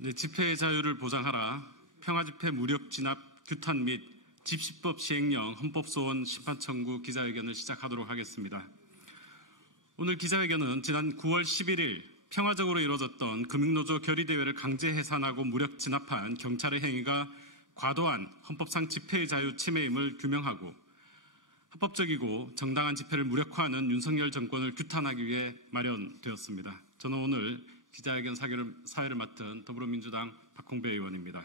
네, 집회의 자유를 보장하라. 평화집회 무력 진압 규탄 및 집시법 시행령 헌법소원 심판청구 기자회견을 시작하도록 하겠습니다. 오늘 기자회견은 지난 9월 11일 평화적으로 이루어졌던 금융노조 결의대회를 강제 해산하고 무력 진압한 경찰의 행위가 과도한 헌법상 집회의 자유 침해임을 규명하고 합법적이고 정당한 집회를 무력화하는 윤석열 정권을 규탄하기 위해 마련되었습니다. 저는 오늘 기자회견 사회를 맡은 더불어민주당 박홍배 의원입니다.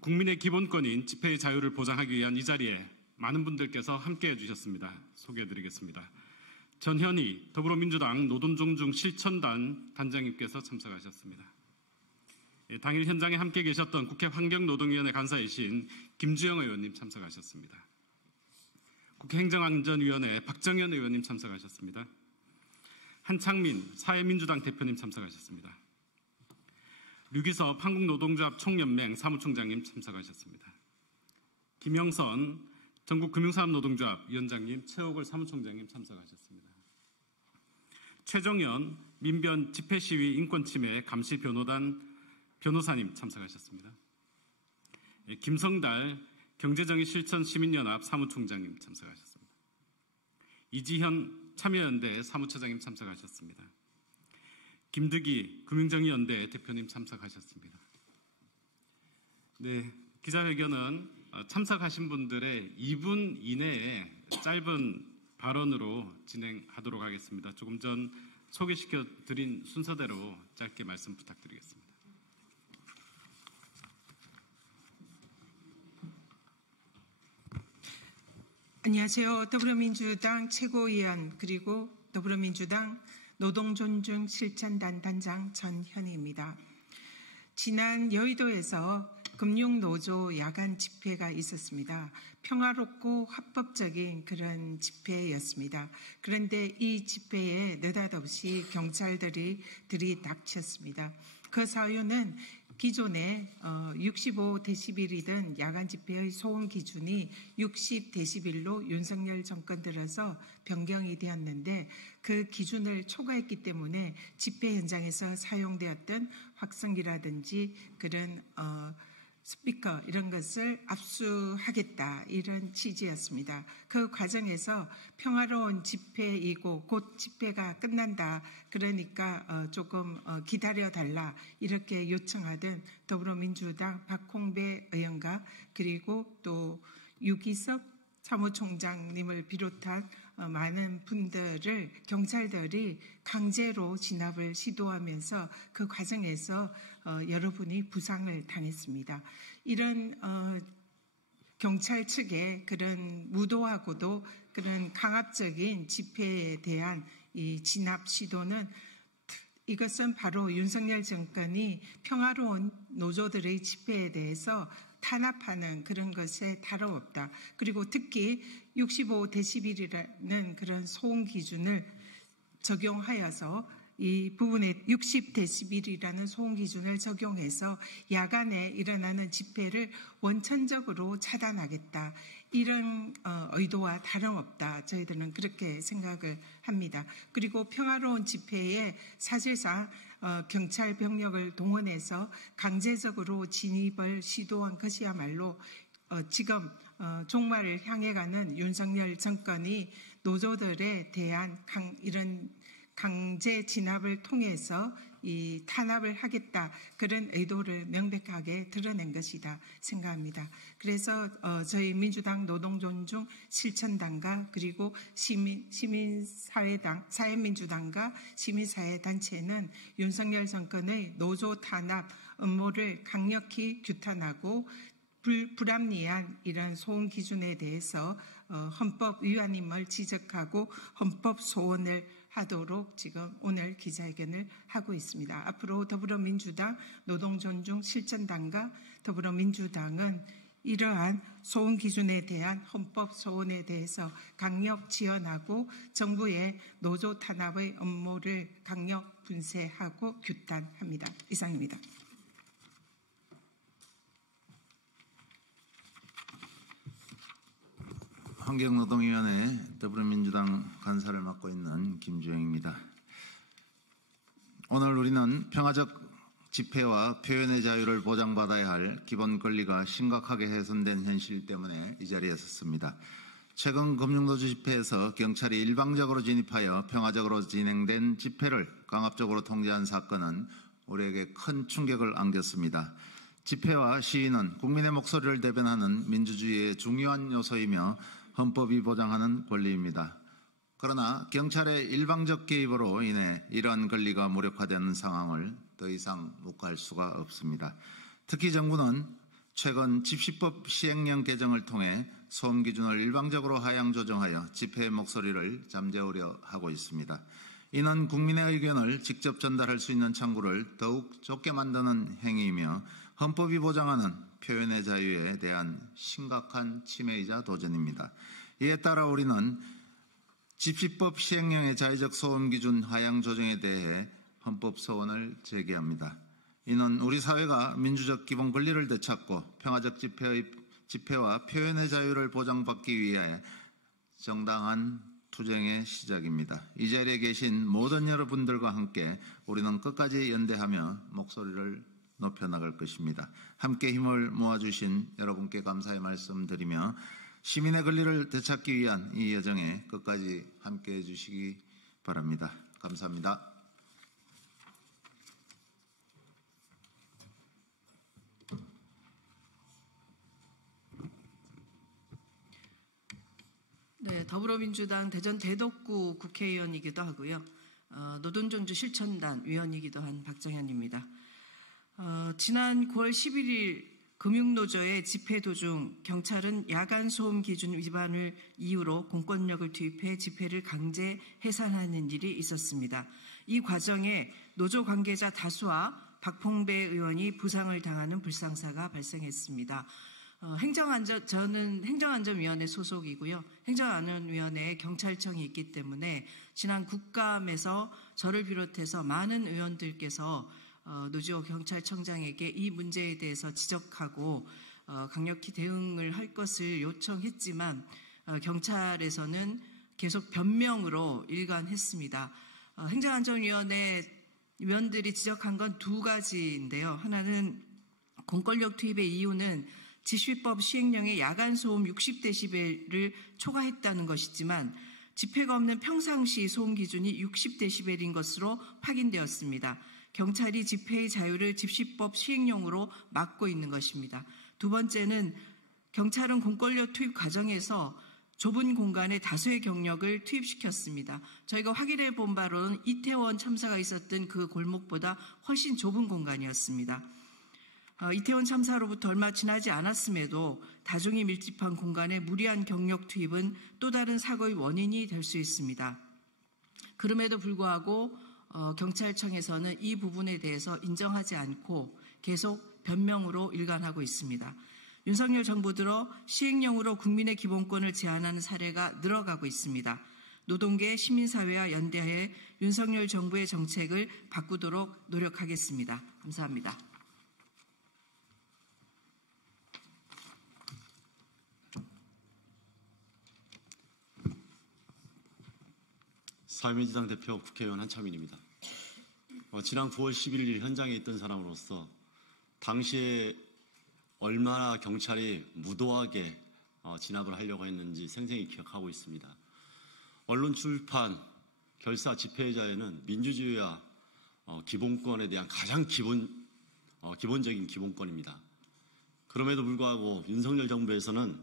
국민의 기본권인 집회의 자유를 보장하기 위한 이 자리에 많은 분들께서 함께해 주셨습니다. 소개해드리겠습니다. 전현희 더불어민주당 노동존중 실천단 단장님께서 참석하셨습니다. 당일 현장에 함께 계셨던 국회 환경노동위원회 간사이신 김주영 의원님 참석하셨습니다. 국회 행정안전위원회 박정현 의원님 참석하셨습니다. 한창민 사회민주당 대표님 참석하셨습니다. 류기섭 한국노동조합 총연맹 사무총장님 참석하셨습니다. 김영선 전국금융사업노동조합 위원장님, 최옥을 사무총장님 참석하셨습니다. 최정현 민변 집회시위 인권침해 감시변호단 변호사님 참석하셨습니다. 김성달 경제정의실천시민연합 사무총장님 참석하셨습니다. 이지현 참여연대 사무처장님 참석하셨습니다. 김득희 금융정의연대 대표님 참석하셨습니다. 네, 기자회견은 참석하신 분들의 2분 이내에 짧은 발언으로 진행하도록 하겠습니다. 조금 전 소개시켜드린 순서대로 짧게 말씀 부탁드리겠습니다. 안녕하세요. 더불어민주당 최고위원 그리고 더불어민주당 노동존중 실천단 단장 전현희입니다. 지난 여의도에서 금융노조 야간 집회가 있었습니다. 평화롭고 합법적인 그런 집회였습니다. 그런데 이 집회에 느닷없이 경찰들이 들이닥쳤습니다. 그 사유는 기존에 65데시벨이던 야간 집회의 소음 기준이 60데시벨로 윤석열 정권 들어서 변경이 되었는데 그 기준을 초과했기 때문에 집회 현장에서 사용되었던 확성기라든지 그런 스피커 이런 것을 압수하겠다 이런 취지였습니다. 그 과정에서 평화로운 집회이고 곧 집회가 끝난다 그러니까 조금 기다려달라 이렇게 요청하던 더불어민주당 박홍배 의원과 그리고 또 유기섭 사무총장님을 비롯한 많은 분들을 경찰들이 강제로 진압을 시도하면서 그 과정에서 여러분이 부상을 당했습니다. 이런 경찰 측의 그런 무도하고도 그런 강압적인 집회에 대한 이 진압 시도는 이것은 바로 윤석열 정권이 평화로운 노조들의 집회에 대해서 탄압하는 그런 것에 다름없다. 그리고 특히 65데시벨이라는 그런 소음 기준을 적용하여서 이 부분에 60데시벨이라는 소음 기준을 적용해서 야간에 일어나는 집회를 원천적으로 차단하겠다. 이런 의도와 다름없다. 저희들은 그렇게 생각을 합니다. 그리고 평화로운 집회에 사실상 경찰 병력을 동원해서 강제적으로 진입을 시도한 것이야말로 지금 종말을 향해 가는 윤석열 정권이 노조들에 대한 이런 강제 진압을 통해서 이 탄압을 하겠다 그런 의도를 명백하게 드러낸 것이다 생각합니다. 그래서 저희 민주당 노동존중 실천단과 그리고 시민사회당 사회민주당과 시민사회단체는 윤석열 정권의 노조 탄압 음모를 강력히 규탄하고 불합리한 이런 소음 기준에 대해서 헌법 위반임을 지적하고 헌법 소원을 하도록 지금 오늘 기자회견을 하고 있습니다. 앞으로 더불어민주당 노동존중 실천단과 더불어민주당은 이러한 소음 기준에 대한 헌법 소원에 대해서 강력 지원하고 정부의 노조 탄압의 음모를 강력 분쇄하고 규탄합니다. 이상입니다. 환경노동위원회 더불어민주당 간사를 맡고 있는 김주영입니다. 오늘 우리는 평화적 집회와 표현의 자유를 보장받아야 할 기본 권리가 심각하게 훼손된 현실 때문에 이 자리에 섰습니다. 최근 금융노조 집회에서 경찰이 일방적으로 진입하여 평화적으로 진행된 집회를 강압적으로 통제한 사건은 우리에게 큰 충격을 안겼습니다. 집회와 시위는 국민의 목소리를 대변하는 민주주의의 중요한 요소이며 헌법이 보장하는 권리입니다. 그러나 경찰의 일방적 개입으로 인해 이러한 권리가 무력화되는 상황을 더 이상 묵과할 수가 없습니다. 특히 정부는 최근 집시법 시행령 개정을 통해 소음 기준을 일방적으로 하향 조정하여 집회의 목소리를 잠재우려 하고 있습니다. 이는 국민의 의견을 직접 전달할 수 있는 창구를 더욱 좁게 만드는 행위이며 헌법이 보장하는 표현의 자유에 대한 심각한 침해이자 도전입니다. 이에 따라 우리는 집시법 시행령의 자의적 소음 기준 하향 조정에 대해 헌법 소원을 제기합니다. 이는 우리 사회가 민주적 기본 권리를 되찾고 평화적 집회와 표현의 자유를 보장받기 위해 정당한 투쟁의 시작입니다. 이 자리에 계신 모든 여러분들과 함께 우리는 끝까지 연대하며 목소리를 높여나갈 것입니다. 함께 힘을 모아주신 여러분께 감사의 말씀드리며 시민의 권리를 되찾기 위한 이 여정에 끝까지 함께해 주시기 바랍니다. 감사합니다. 네, 더불어민주당 대전 대덕구 국회의원이기도 하고요. 노동정주 실천단 위원이기도 한 박정현입니다. 지난 9월 11일 금융노조의 집회 도중 경찰은 야간 소음 기준 위반을 이유로 공권력을 투입해 집회를 강제 해산하는 일이 있었습니다. 이 과정에 노조 관계자 다수와 박봉배 의원이 부상을 당하는 불상사가 발생했습니다. 저는 행정안전위원회 소속이고요. 행정안전위원회에 경찰청이 있기 때문에 지난 국감에서 저를 비롯해서 많은 의원들께서 노지호 경찰청장에게 이 문제에 대해서 지적하고 강력히 대응을 할 것을 요청했지만 경찰에서는 계속 변명으로 일관했습니다. 행정안전위원회 위원들이 지적한 건 두 가지인데요. 하나는 공권력 투입의 이유는 집시법 시행령의 야간 소음 60dB를 초과했다는 것이지만 집회가 없는 평상시 소음 기준이 60dB인 것으로 확인되었습니다. 경찰이 집회의 자유를 집시법 시행령으로 막고 있는 것입니다. 두 번째는 경찰은 공권력 투입 과정에서 좁은 공간에 다수의 경력을 투입시켰습니다. 저희가 확인해 본 바로는 이태원 참사가 있었던 그 골목보다 훨씬 좁은 공간이었습니다. 이태원 참사로부터 얼마 지나지 않았음에도 다중이 밀집한 공간에 무리한 경력 투입은 또 다른 사고의 원인이 될 수 있습니다. 그럼에도 불구하고 경찰청에서는 이 부분에 대해서 인정하지 않고 계속 변명으로 일관하고 있습니다. 윤석열 정부 들어 시행령으로 국민의 기본권을 제한하는 사례가 늘어가고 있습니다. 노동계, 시민사회와 연대하에 윤석열 정부의 정책을 바꾸도록 노력하겠습니다. 감사합니다. 사회민주당 대표 국회의원 한차민입니다. 지난 9월 11일 현장에 있던 사람으로서 당시에 얼마나 경찰이 무도하게 진압을 하려고 했는지 생생히 기억하고 있습니다. 언론 출판, 결사, 집회의 자유는 민주주의와 기본권에 대한 가장 기본적인 기본권입니다. 그럼에도 불구하고 윤석열 정부에서는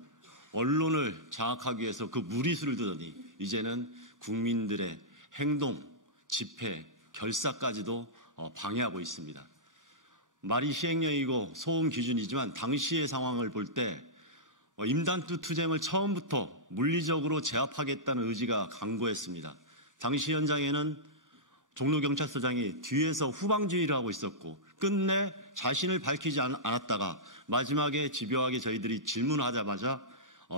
언론을 장악하기 위해서 그 무리수를 두더니 이제는 국민들의 행동, 집회, 결사까지도 방해하고 있습니다. 말이 시행령이고 소음 기준이지만 당시의 상황을 볼 때 임단투 투쟁을 처음부터 물리적으로 제압하겠다는 의지가 강고했습니다. 당시 현장에는 종로경찰서장이 뒤에서 후방주의를 하고 있었고 끝내 자신을 밝히지 않았다가 마지막에 집요하게 저희들이 질문하자마자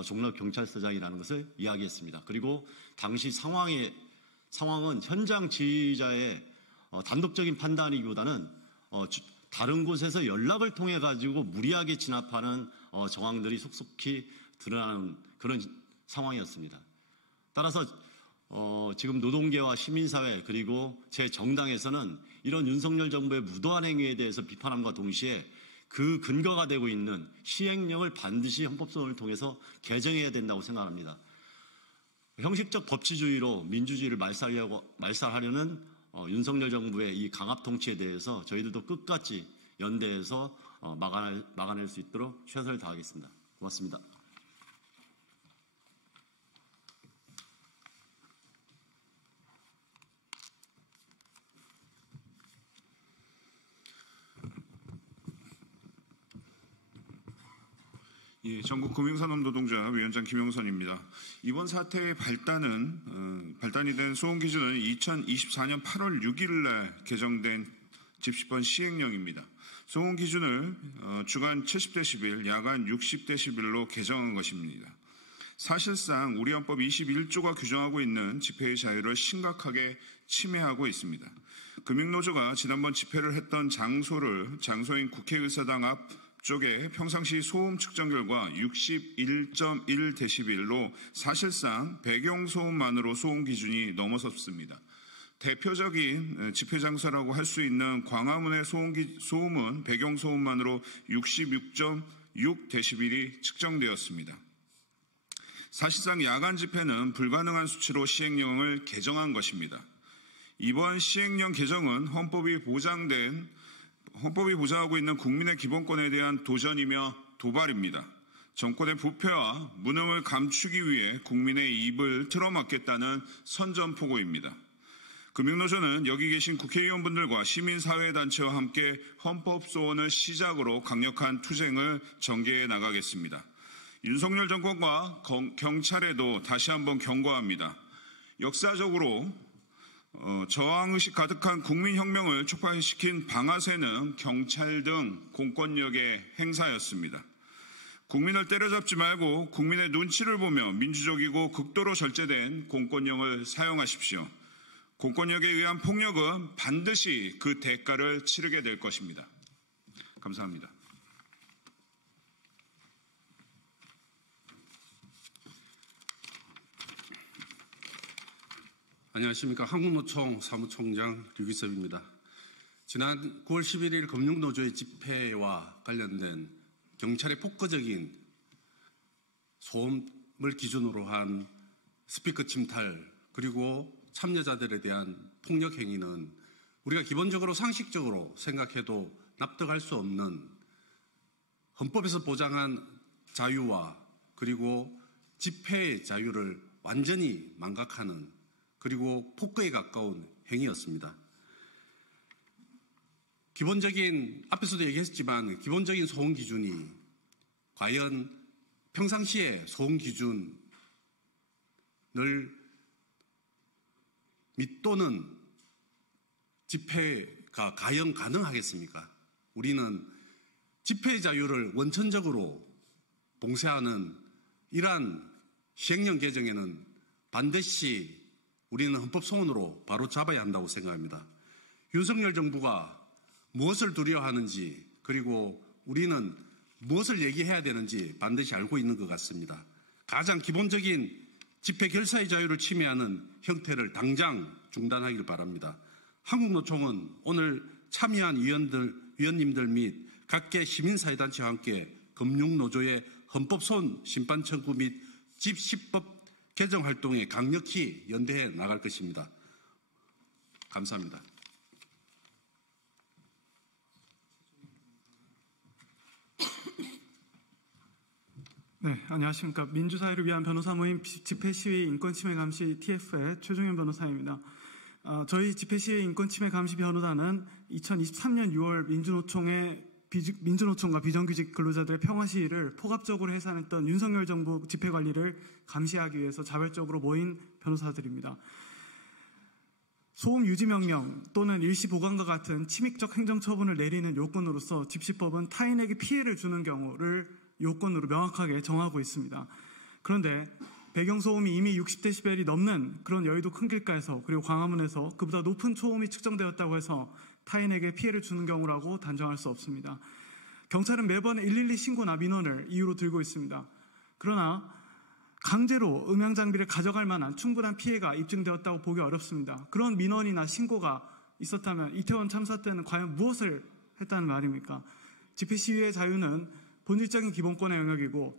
종로경찰서장이라는 것을 이야기했습니다. 그리고 당시 상황은 현장 지휘자의 단독적인 판단이기보다는 다른 곳에서 연락을 통해 가지고 무리하게 진압하는 정황들이 속속히 드러나는 그런 상황이었습니다. 따라서 지금 노동계와 시민사회 그리고 제 정당에서는 이런 윤석열 정부의 무도한 행위에 대해서 비판함과 동시에 그 근거가 되고 있는 시행령을 반드시 헌법소원을 통해서 개정해야 된다고 생각합니다. 형식적 법치주의로 민주주의를 말살하려는 윤석열 정부의 이 강압 통치에 대해서 저희들도 끝까지 연대해서 막아낼 수 있도록 최선을 다하겠습니다. 고맙습니다. 예, 전국금융산업노동자 위원장 김용선입니다. 이번 사태의 발단이 된 소음기준은 2024년 8월 6일 날 개정된 집시법 시행령입니다. 소음기준을 주간 70데시벨, 야간 60데시벨로 개정한 것입니다. 사실상 우리 헌법 21조가 규정하고 있는 집회의 자유를 심각하게 침해하고 있습니다. 금융노조가 지난번 집회를 했던 장소인 국회의사당 앞 쪽에 평상시 소음 측정 결과 61.1데시벨로 사실상 배경소음만으로 소음 기준이 넘어섰습니다. 대표적인 집회 장소라고 할 수 있는 광화문의 소음은 배경소음만으로 66.6데시벨이 측정되었습니다. 사실상 야간 집회는 불가능한 수치로 시행령을 개정한 것입니다. 이번 시행령 개정은 헌법이 보장하고 있는 국민의 기본권에 대한 도전이며 도발입니다. 정권의 부패와 무능을 감추기 위해 국민의 입을 틀어막겠다는 선전포고입니다. 금융노조는 여기 계신 국회의원분들과 시민사회단체와 함께 헌법소원을 시작으로 강력한 투쟁을 전개해 나가겠습니다. 윤석열 정권과 경찰에도 다시 한번 경고합니다. 역사적으로 저항의식 가득한 국민혁명을 촉발시킨 방아쇠는 경찰 등 공권력의 행사였습니다. 국민을 때려잡지 말고 국민의 눈치를 보며 민주적이고 극도로 절제된 공권력을 사용하십시오. 공권력에 의한 폭력은 반드시 그 대가를 치르게 될 것입니다. 감사합니다. 안녕하십니까. 한국노총 사무총장 류기섭입니다. 지난 9월 11일 금융노조의 집회와 관련된 경찰의 폭거적인 소음을 기준으로 한 스피커 침탈 그리고 참여자들에 대한 폭력 행위는 우리가 기본적으로 상식적으로 생각해도 납득할 수 없는 헌법에서 보장한 자유와 그리고 집회의 자유를 완전히 망각하는 그리고 폭거에 가까운 행위였습니다. 앞에서도 얘기했지만 기본적인 소음 기준이 과연 평상시에 소음 기준을 또는 집회가 과연 가능하겠습니까? 우리는 집회의 자유를 원천적으로 봉쇄하는 이러한 시행령 개정에는 반드시 우리는 헌법소원으로 바로 잡아야 한다고 생각합니다. 윤석열 정부가 무엇을 두려워하는지 그리고 우리는 무엇을 얘기해야 되는지 반드시 알고 있는 것 같습니다. 가장 기본적인 집회 결사의 자유를 침해하는 형태를 당장 중단하길 바랍니다. 한국노총은 오늘 참여한 위원님들 및 각계 시민사회단체와 함께 금융노조의 헌법소원 심판 청구 및 집시법 개정 활동에 강력히 연대해 나갈 것입니다. 감사합니다. 네, 안녕하십니까. 민주사회를 위한 변호사 모임 집회시위 인권침해 감시 TF의 최종현 변호사입니다. 저희 집회시위 인권침해 감시 변호단은 2023년 6월 민주노총과 비정규직 근로자들의 평화시위를 포괄적으로 해산했던 윤석열 정부 집회관리를 감시하기 위해서 자발적으로 모인 변호사들입니다. 소음 유지명령 또는 일시보관과 같은 침입적 행정처분을 내리는 요건으로서 집시법은 타인에게 피해를 주는 경우를 요건으로 명확하게 정하고 있습니다. 그런데 배경소음이 이미 60데시벨이 넘는 그런 여의도 큰 길가에서 그리고 광화문에서 그보다 높은 소음이 측정되었다고 해서 타인에게 피해를 주는 경우라고 단정할 수 없습니다. 경찰은 매번 112 신고나 민원을 이유로 들고 있습니다. 그러나 강제로 음향 장비를 가져갈 만한 충분한 피해가 입증되었다고 보기 어렵습니다. 그런 민원이나 신고가 있었다면 이태원 참사 때는 과연 무엇을 했다는 말입니까? 집회 시위의 자유는 본질적인 기본권의 영역이고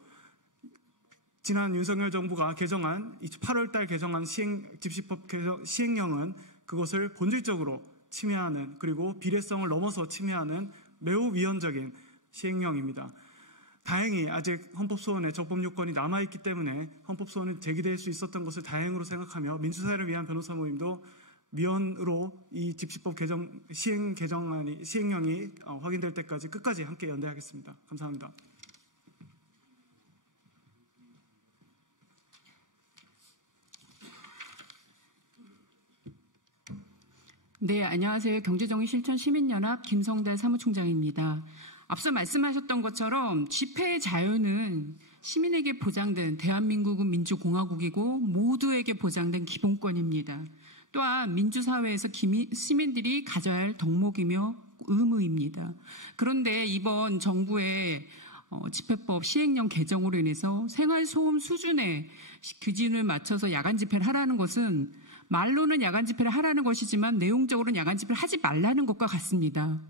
지난 윤석열 정부가 개정한 8월 달 개정한 집시법 시행령은 그것을 본질적으로 침해하는, 그리고 비례성을 넘어서 침해하는 매우 위헌적인 시행령입니다. 다행히 아직 헌법소원의 적법 요건이 남아있기 때문에 헌법소원은 제기될 수 있었던 것을 다행으로 생각하며 민주사회를 위한 변호사 모임도 위헌으로 이 집시법 시행령이 확인될 때까지 끝까지 함께 연대하겠습니다. 감사합니다. 네, 안녕하세요. 경제정의실천시민연합 김성달 사무총장입니다. 앞서 말씀하셨던 것처럼 집회의 자유는 시민에게 보장된 대한민국은 민주공화국이고 모두에게 보장된 기본권입니다. 또한 민주사회에서 시민들이 가져야 할 덕목이며 의무입니다. 그런데 이번 정부의 집회법 시행령 개정으로 인해서 생활소음 수준의 기준을 맞춰서 야간 집회를 하라는 것은 말로는 야간 집회를 하라는 것이지만 내용적으로는 야간 집회를 하지 말라는 것과 같습니다.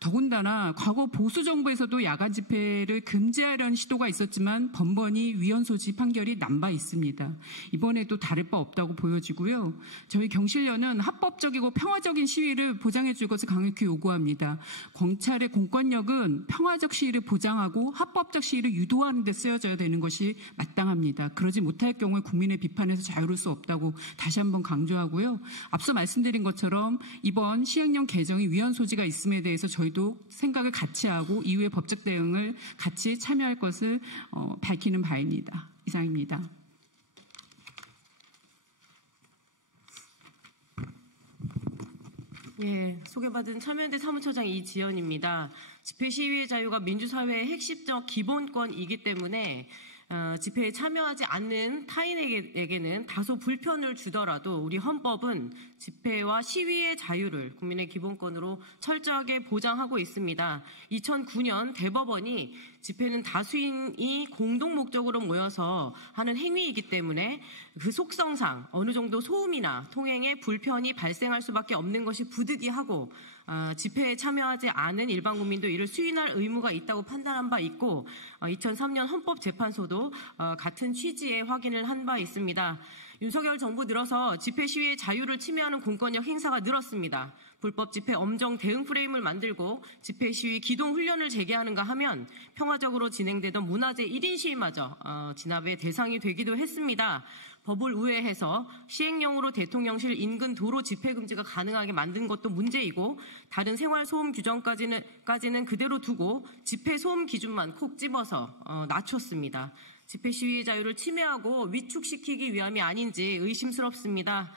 더군다나 과거 보수 정부에서도 야간 집회를 금지하려는 시도가 있었지만 번번이 위헌 소지 판결이 난 바 있습니다. 이번에도 다를 바 없다고 보여지고요. 저희 경실련은 합법적이고 평화적인 시위를 보장해 줄 것을 강력히 요구합니다. 경찰의 공권력은 평화적 시위를 보장하고 합법적 시위를 유도하는 데 쓰여져야 되는 것이 마땅합니다. 그러지 못할 경우에 국민의 비판에서 자유로울 수 없다고 다시 한번 강조하고요. 앞서 말씀드린 것처럼 이번 시행령 개정이 위헌 소지가 있음에 대해서 저희도 생각을 같이 하고 이후에 법적 대응을 같이 참여할 것을 밝히는 바입니다. 이상입니다. 예, 소개받은 참여연대 사무처장 이지연입니다. 집회 시위의 자유가 민주사회의 핵심적 기본권이기 때문에 집회에 참여하지 않는 타인에게는 다소 불편을 주더라도 우리 헌법은 집회와 시위의 자유를 국민의 기본권으로 철저하게 보장하고 있습니다. 2009년 대법원이 집회는 다수인이 공동 목적으로 모여서 하는 행위이기 때문에 그 속성상 어느 정도 소음이나 통행에 불편이 발생할 수밖에 없는 것이 부득이하고 집회에 참여하지 않은 일반 국민도 이를 수인할 의무가 있다고 판단한 바 있고 2003년 헌법재판소도 같은 취지의 확인을 한 바 있습니다. 윤석열 정부 들어서 집회 시위의 자유를 침해하는 공권력 행사가 늘었습니다. 불법 집회 엄정 대응 프레임을 만들고 집회 시위 기동 훈련을 재개하는가 하면 평화적으로 진행되던 문화재 1인 시위마저 진압의 대상이 되기도 했습니다. 법을 우회해서 시행령으로 대통령실 인근 도로 집회 금지가 가능하게 만든 것도 문제이고 다른 생활 소음 규정까지는 그대로 두고 집회 소음 기준만 콕 집어서 낮췄습니다. 집회 시위의 자유를 침해하고 위축시키기 위함이 아닌지 의심스럽습니다.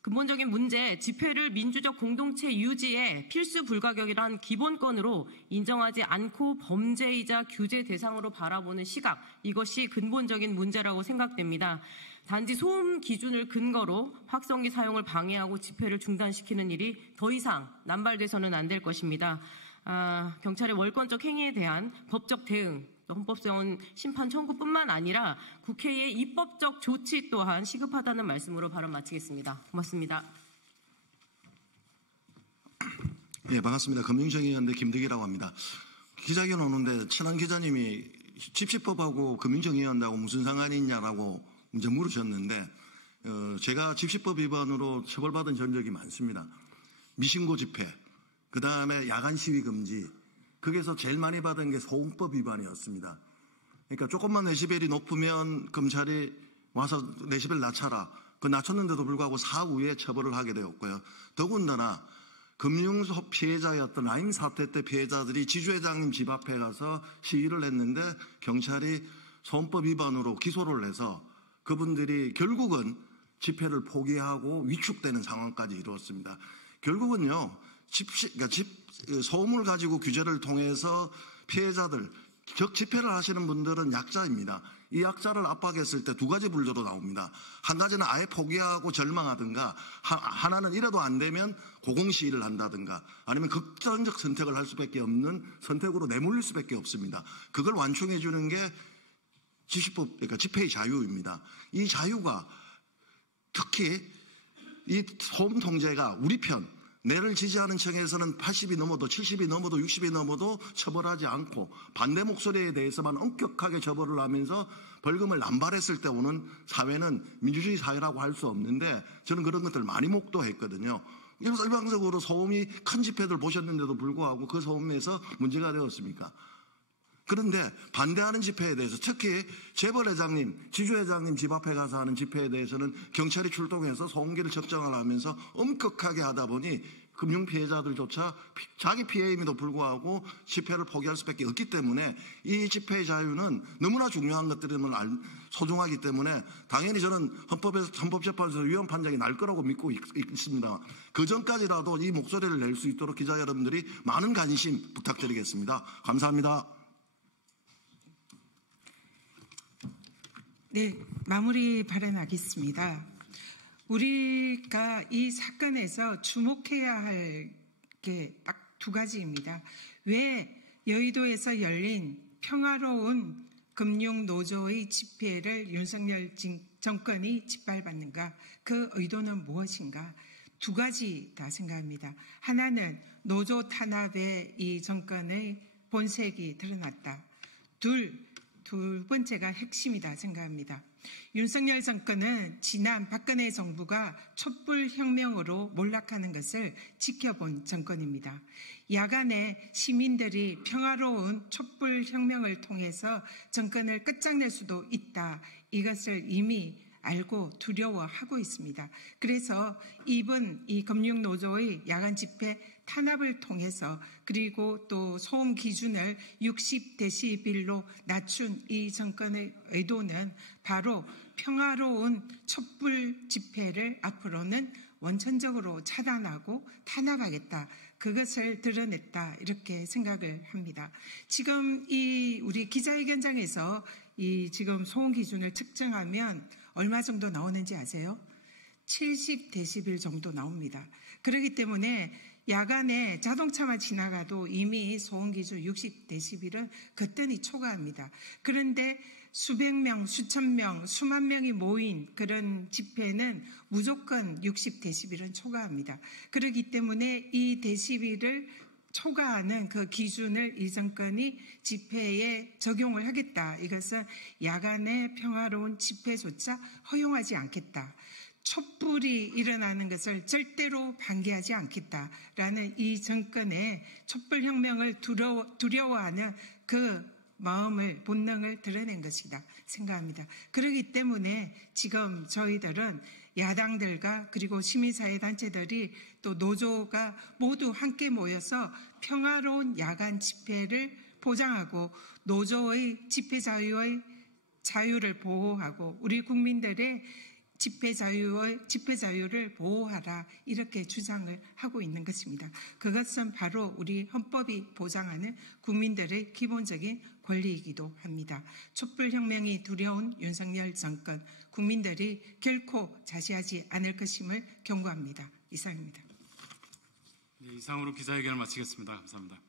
근본적인 문제, 집회를 민주적 공동체 유지에 필수 불가격이란 기본권으로 인정하지 않고 범죄이자 규제 대상으로 바라보는 시각, 이것이 근본적인 문제라고 생각됩니다. 단지 소음 기준을 근거로 확성기 사용을 방해하고 집회를 중단시키는 일이 더 이상 남발돼서는 안 될 것입니다. 경찰의 월권적 행위에 대한 법적 대응, 헌법소원 심판 청구뿐만 아니라 국회의 입법적 조치 또한 시급하다는 말씀으로 발언 마치겠습니다. 고맙습니다. 네, 반갑습니다. 금융정의연대 김득이라고 합니다. 기자회견 오는데 천안 기자님이 집시법하고 금융정의연대하고 무슨 상관이 있냐라고 이제 물으셨는데 제가 집시법 위반으로 처벌받은 전적이 많습니다. 미신고 집회, 그 다음에 야간 시위 금지, 거기서 제일 많이 받은 게 소음법 위반이었습니다. 그러니까 조금만 데시벨이 높으면 검찰이 와서 데시벨 낮춰라. 그 낮췄는데도 불구하고 사후에 처벌을 하게 되었고요. 더군다나 금융소 피해자였던 라임 사태 때 피해자들이 지주회장님 집 앞에 가서 시위를 했는데 경찰이 소음법 위반으로 기소를 해서 그분들이 결국은 집회를 포기하고 위축되는 상황까지 이루었습니다. 결국은요, 소음을 가지고 규제를 통해서 피해자들, 즉 집회를 하시는 분들은 약자입니다. 이 약자를 압박했을 때 두 가지 불조로 나옵니다. 한 가지는 아예 포기하고 절망하든가, 하나는 이래도 안 되면 고공시위를 한다든가, 아니면 극단적 선택을 할 수밖에 없는 선택으로 내몰릴 수밖에 없습니다. 그걸 완충해 주는 게 집시법, 그러니까 집회의 자유입니다. 이 자유가 특히 이 소음 통제가 우리 편, 내를 지지하는 층에서는 80이 넘어도 70이 넘어도 60이 넘어도 처벌하지 않고 반대 목소리에 대해서만 엄격하게 처벌을 하면서 벌금을 남발했을 때 오는 사회는 민주주의 사회라고 할 수 없는데 저는 그런 것들 많이 목도했거든요. 그래서 일방적으로 소음이 큰 집회들 보셨는데도 불구하고 그 소음에서 문제가 되었습니까? 그런데 반대하는 집회에 대해서 특히 재벌회장님, 지주회장님 집 앞에 가서 하는 집회에 대해서는 경찰이 출동해서 소음기를 측정을 하면서 엄격하게 하다 보니 금융피해자들조차 자기 피해임에도 불구하고 집회를 포기할 수밖에 없기 때문에 이 집회의 자유는 너무나 중요한 것들임을 소중하기 때문에 당연히 저는 헌법재판소에서 위헌 판정이 날 거라고 믿고 있습니다. 그 전까지라도 이 목소리를 낼 수 있도록 기자 여러분들이 많은 관심 부탁드리겠습니다. 감사합니다. 네, 마무리 발언하겠습니다. 우리가 이 사건에서 주목해야 할 게 딱 두 가지입니다. 왜 여의도에서 열린 평화로운 금융노조의 집회를 윤석열 정권이 짓밟았는가? 그 의도는 무엇인가? 두 가지다 생각합니다. 하나는 노조 탄압의 이 정권의 본색이 드러났다. 두 번째가 핵심이다 생각합니다. 윤석열 정권은 지난 박근혜 정부가 촛불혁명으로 몰락하는 것을 지켜본 정권입니다. 야간에 시민들이 평화로운 촛불혁명을 통해서 정권을 끝장낼 수도 있다. 이것을 이미 알고 두려워하고 있습니다. 그래서 이번 이 금융노조의 야간 집회 탄압을 통해서 그리고 또 소음 기준을 60데시벨로 낮춘 이 정권의 의도는 바로 평화로운 촛불 집회를 앞으로는 원천적으로 차단하고 탄압하겠다. 그것을 드러냈다. 이렇게 생각을 합니다. 지금 이 우리 기자회견장에서 이 지금 소음 기준을 측정하면 얼마 정도 나오는지 아세요? 70데시벨 정도 나옵니다. 그렇기 때문에 야간에 자동차만 지나가도 이미 소음 기준 60데시벨은 거뜬히 초과합니다. 그런데 수백 명, 수천 명, 수만 명이 모인 그런 집회는 무조건 60데시벨은 초과합니다. 그렇기 때문에 이 데시벨을 초과하는 그 기준을 이 정권이 집회에 적용을 하겠다. 이것은 야간의 평화로운 집회조차 허용하지 않겠다. 촛불이 일어나는 것을 절대로 방기하지 않겠다라는 이 정권의 촛불혁명을 두려워하는 그 마음을, 본능을 드러낸 것이다 생각합니다. 그렇기 때문에 지금 저희들은 야당들과 그리고 시민사회단체들이 또 노조가 모두 함께 모여서 평화로운 야간 집회를 보장하고 노조의 집회 자유를 보호하고 우리 국민들의 집회 자유를 보호하라 이렇게 주장을 하고 있는 것입니다. 그것은 바로 우리 헌법이 보장하는 국민들의 기본적인 권리이기도 합니다. 촛불혁명이 두려운 윤석열 정권, 국민들이 결코 자시하지 않을 것임을 경고합니다. 이상입니다. 네, 이상으로 기자회견을 마치겠습니다. 감사합니다.